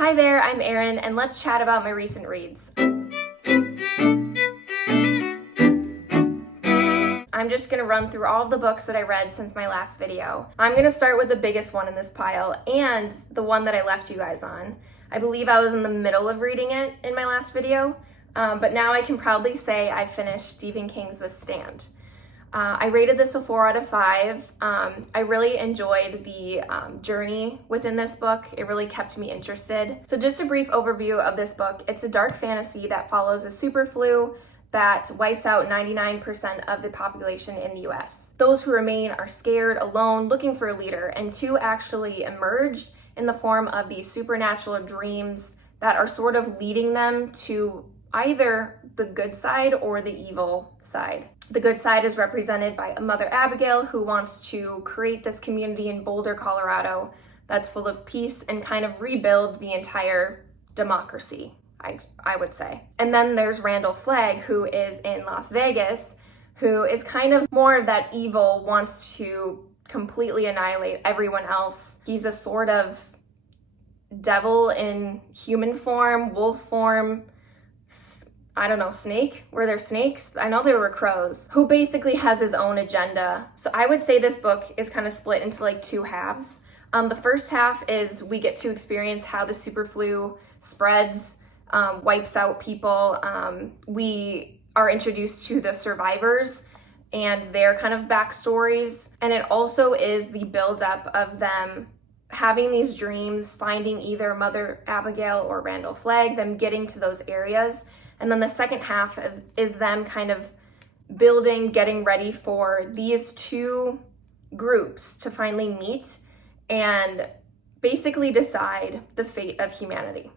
Hi there, I'm Erin, and let's chat about my recent reads. I'm just gonna run through all of the books that I read since my last video. I'm gonna start with the biggest one in this pile and the one that I left you guys on. I believe I was in the middle of reading it in my last video, but now I can proudly say I finished Stephen King's The Stand. I rated this a 4 out of 5. I really enjoyed the journey within this book. It really kept me interested. So just a brief overview of this book. It's a dark fantasy that follows a super flu that wipes out 99% of the population in the US. Those who remain are scared, alone, looking for a leader, and two actually emerge in the form of these supernatural dreams that are sort of leading them to either the good side or the evil side. The good side is represented by Mother Abigail, who wants to create this community in Boulder, Colorado that's full of peace and kind of rebuild the entire democracy, I would say. And then there's Randall Flagg, who is in Las Vegas, who is kind of more of that evil, wants to completely annihilate everyone else. He's a sort of devil in human form, wolf form, I don't know, snake? Were there snakes? I know there were crows, who basically has his own agenda. So I would say this book is kind of split into like two halves. The first half is we get to experience how the super flu spreads, wipes out people. We are introduced to the survivors and their kind of backstories. And it also is the buildup of them having these dreams, finding either Mother Abigail or Randall Flagg, them getting to those areas. And then the second half is them kind of building, getting ready for these two groups to finally meet and basically decide the fate of humanity.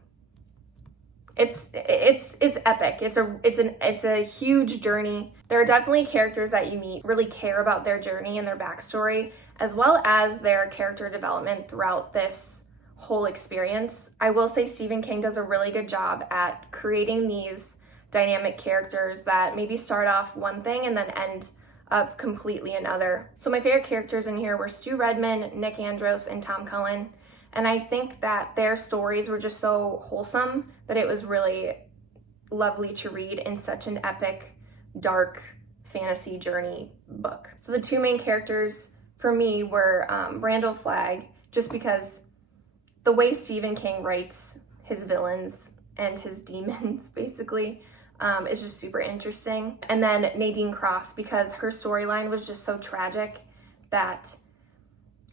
It's epic. It's a huge journey. There are definitely characters that you meet, really care about their journey and their backstory, as well as their character development throughout this whole experience. I will say Stephen King does a really good job at creating these dynamic characters that maybe start off one thing and then end up completely another. So my favorite characters in here were Stu Redman, Nick Andros, and Tom Cullen. And I think that their stories were just so wholesome that it was really lovely to read in such an epic, dark fantasy journey book. So the two main characters for me were Randall Flagg, just because the way Stephen King writes his villains and his demons, basically, is just super interesting. And then Nadine Cross, because her storyline was just so tragic that,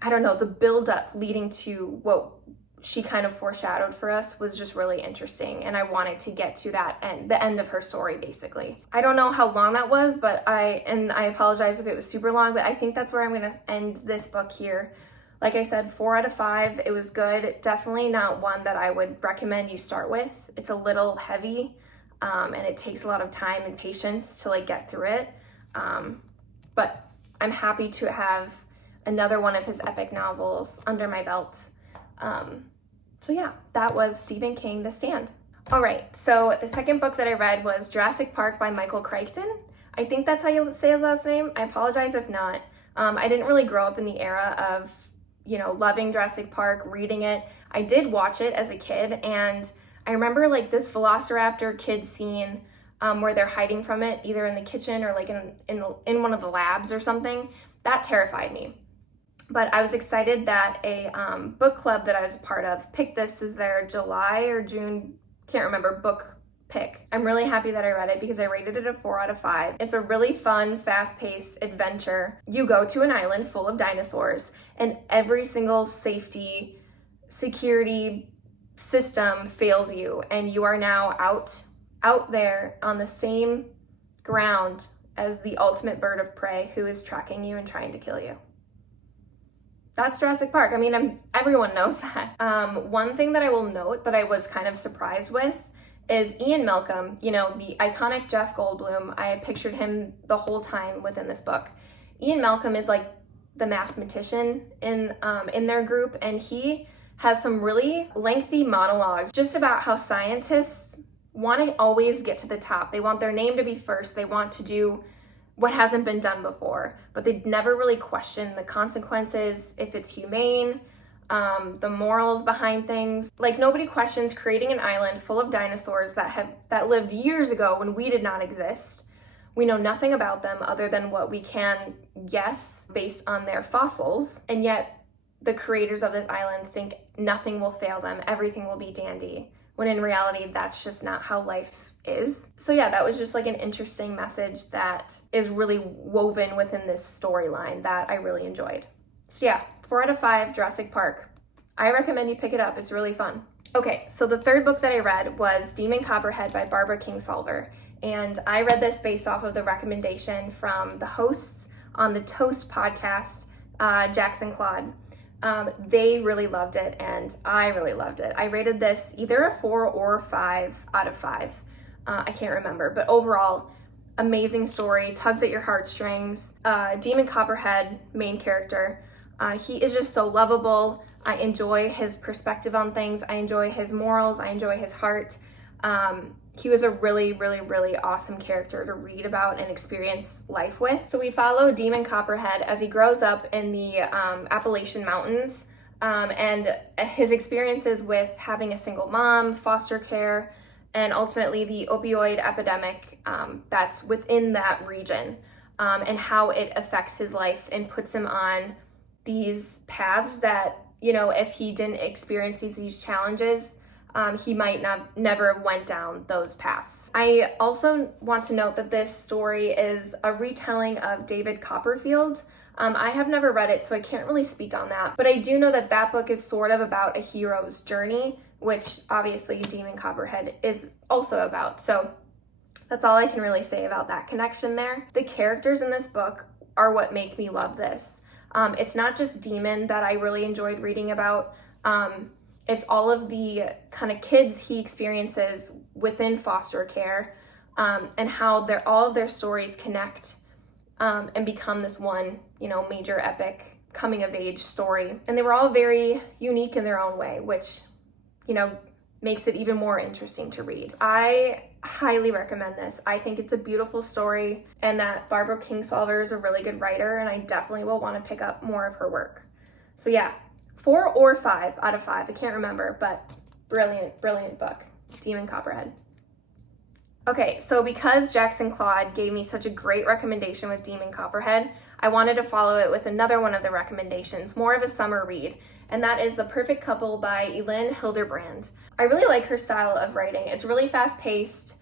I don't know, the buildup leading to what she kind of foreshadowed for us was just really interesting. And I wanted to get to that end, the end of her story, basically. I don't know how long that was, but I apologize if it was super long, but I think that's where I'm gonna end this book here. Like I said, 4 out of 5, it was good. Definitely not one that I would recommend you start with. It's a little heavy, and it takes a lot of time and patience to like get through it. But I'm happy to have another one of his epic novels under my belt. So yeah, that was Stephen King, The Stand. All right, so the second book that I read was Jurassic Park by Michael Crichton. I think that's how you say his last name. I apologize if not. I didn't really grow up in the era of, you know, loving Jurassic Park, reading it. I did watch it as a kid, and I remember like this Velociraptor kid scene where they're hiding from it, either in the kitchen or like in one of the labs or something. That terrified me. But I was excited that a book club that I was a part of picked this as their July or June, can't remember, book pick. I'm really happy that I read it because I rated it a 4 out of 5. It's a really fun, fast-paced adventure. You go to an island full of dinosaurs and every single safety, security system fails you, and you are now out there on the same ground as the ultimate bird of prey who is tracking you and trying to kill you. That's Jurassic Park. I mean, everyone knows that. One thing that I will note that I was kind of surprised with is Ian Malcolm, you know, the iconic Jeff Goldblum. I had pictured him the whole time within this book. Ian Malcolm is like the mathematician in their group, and he has some really lengthy monologues just about how scientists want to always get to the top. They want their name to be first. They want to do what hasn't been done before, but they never really question the consequences, if it's humane, the morals behind things. Like, nobody questions creating an island full of dinosaurs that lived years ago when we did not exist. We know nothing about them other than what we can guess based on their fossils, and yet the creators of this island think nothing will fail them, everything will be dandy, when in reality that's just not how life is. So yeah, that was just like an interesting message that is really woven within this storyline that I really enjoyed. So yeah, 4 out of 5, Jurassic Park. I recommend you pick it up, it's really fun. Okay, so the third book that I read was Demon Copperhead by Barbara Kingsolver. And I read this based off of the recommendation from the hosts on the Toast podcast, Jackson Claude. They really loved it, and I really loved it. I rated this either a 4 or 5 out of 5. I can't remember, but overall, amazing story, tugs at your heartstrings. Demon Copperhead, main character, he is just so lovable. I enjoy his perspective on things. I enjoy his morals. I enjoy his heart. He was a really, really, really awesome character to read about and experience life with. So we follow Demon Copperhead as he grows up in the Appalachian Mountains, and his experiences with having a single mom, foster care, and ultimately the opioid epidemic that's within that region, and how it affects his life and puts him on these paths that, you know, if he didn't experience these challenges, he might never went down those paths. I also want to note that this story is a retelling of David Copperfield. I have never read it, so I can't really speak on that, but I do know that that book is sort of about a hero's journey, which obviously Demon Copperhead is also about. So that's all I can really say about that connection there. The characters in this book are what make me love this. It's not just Demon that I really enjoyed reading about. It's all of the kind of kids he experiences within foster care, and how all of their stories connect and become this one, you know, major epic coming of age story. And they were all very unique in their own way, which, you know, makes it even more interesting to read. I highly recommend this. I think it's a beautiful story, and that Barbara Kingsolver is a really good writer, and I definitely will want to pick up more of her work. So yeah, 4 or 5 out of 5, I can't remember, but brilliant, brilliant book, Demon Copperhead. Okay, so because Jackson Claude gave me such a great recommendation with Demon Copperhead, I wanted to follow it with another one of the recommendations, more of a summer read, and that is The Perfect Couple by Elin Hilderbrand. I really like her style of writing. It's really fast-paced,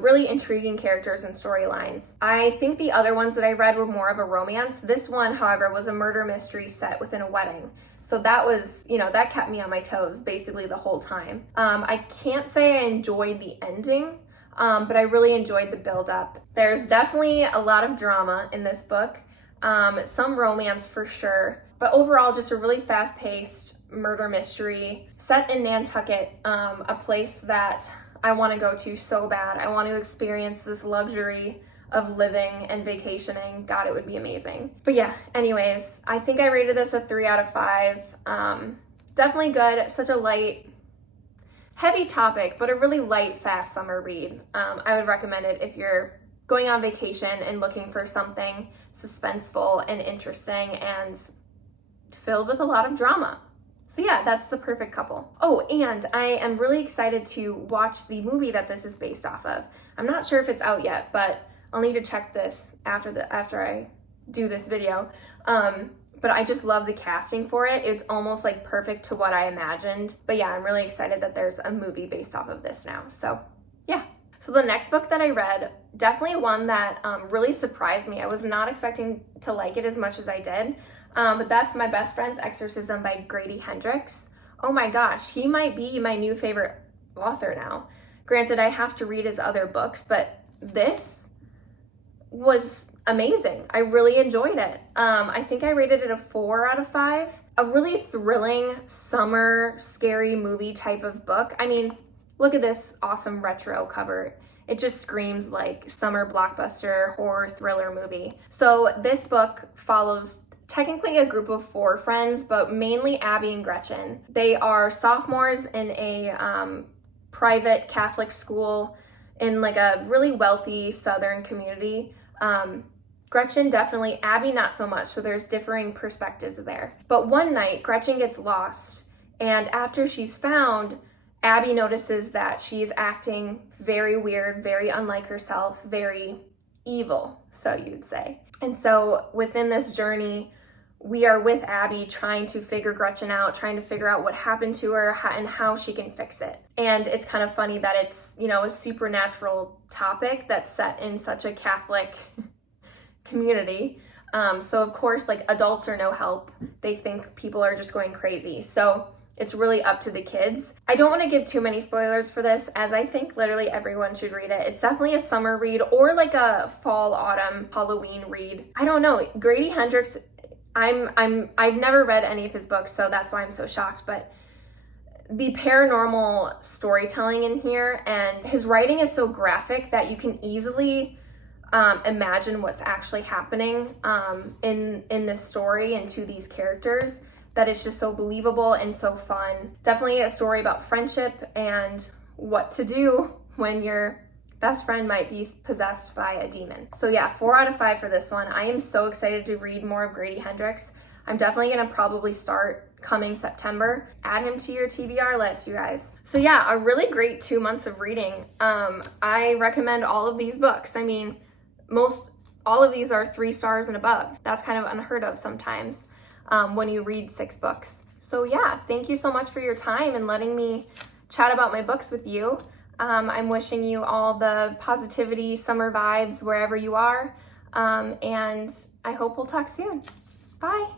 really intriguing characters and storylines. I think the other ones that I read were more of a romance. This one, however, was a murder mystery set within a wedding. So that was, you know, that kept me on my toes basically the whole time. I can't say I enjoyed the ending, but I really enjoyed the build-up. There's definitely a lot of drama in this book, some romance for sure, but overall just a really fast-paced murder mystery set in Nantucket, a place that I want to go to so bad. I want to experience this luxury of living and vacationing. God, it would be amazing. But yeah, anyways, I think I rated this a 3 out of 5. Definitely good. Such a light, heavy topic, but a really light, fast summer read. I would recommend it if you're going on vacation and looking for something suspenseful and interesting and filled with a lot of drama. So yeah, that's The Perfect Couple. Oh, and I am really excited to watch the movie that this is based off of. I'm not sure if it's out yet, but I'll need to check this after I do this video. But I just love the casting for it. It's almost like perfect to what I imagined. But yeah, I'm really excited that there's a movie based off of this now. So yeah. So the next book that I read, definitely one that really surprised me. I was not expecting to like it as much as I did. But that's My Best Friend's Exorcism by Grady Hendrix. Oh my gosh, he might be my new favorite author now. Granted, I have to read his other books, but this was amazing. I really enjoyed it. I think I rated it a 4 out of 5. A really thrilling summer scary movie type of book. I mean, look at this awesome retro cover. It just screams like summer blockbuster horror thriller movie. So this book follows technically a group of 4 friends, but mainly Abby and Gretchen. They are sophomores in a private Catholic school in like a really wealthy Southern community. Gretchen definitely, Abby not so much, so there's differing perspectives there. But one night, Gretchen gets lost, and after she's found, Abby notices that she's acting very weird, very unlike herself, very evil, so you'd say. And so within this journey, we are with Abby trying to figure Gretchen out, trying to figure out what happened to her and how she can fix it. And it's kind of funny that it's, you know, a supernatural topic that's set in such a Catholic community. So of course, like, adults are no help. They think people are just going crazy. So it's really up to the kids. I don't want to give too many spoilers for this, as I think literally everyone should read it. It's definitely a summer read or like a fall, autumn, Halloween read. I don't know. Grady Hendrix, I've never read any of his books, so that's why I'm so shocked, but the paranormal storytelling in here and his writing is so graphic that you can easily imagine what's actually happening in this story and to these characters, that it's just so believable and so fun. Definitely a story about friendship and what to do when your best friend might be possessed by a demon. So yeah, 4 out of 5 for this one. I am so excited to read more of Grady Hendrix. I'm definitely gonna probably start coming September. Add him to your TBR list, you guys. So yeah, a really great 2 months of reading. I recommend all of these books. I mean, all of these are 3 stars and above. That's kind of unheard of sometimes when you read 6 books. So yeah, thank you so much for your time and letting me chat about my books with you. I'm wishing you all the positivity, summer vibes wherever you are, and I hope we'll talk soon. Bye.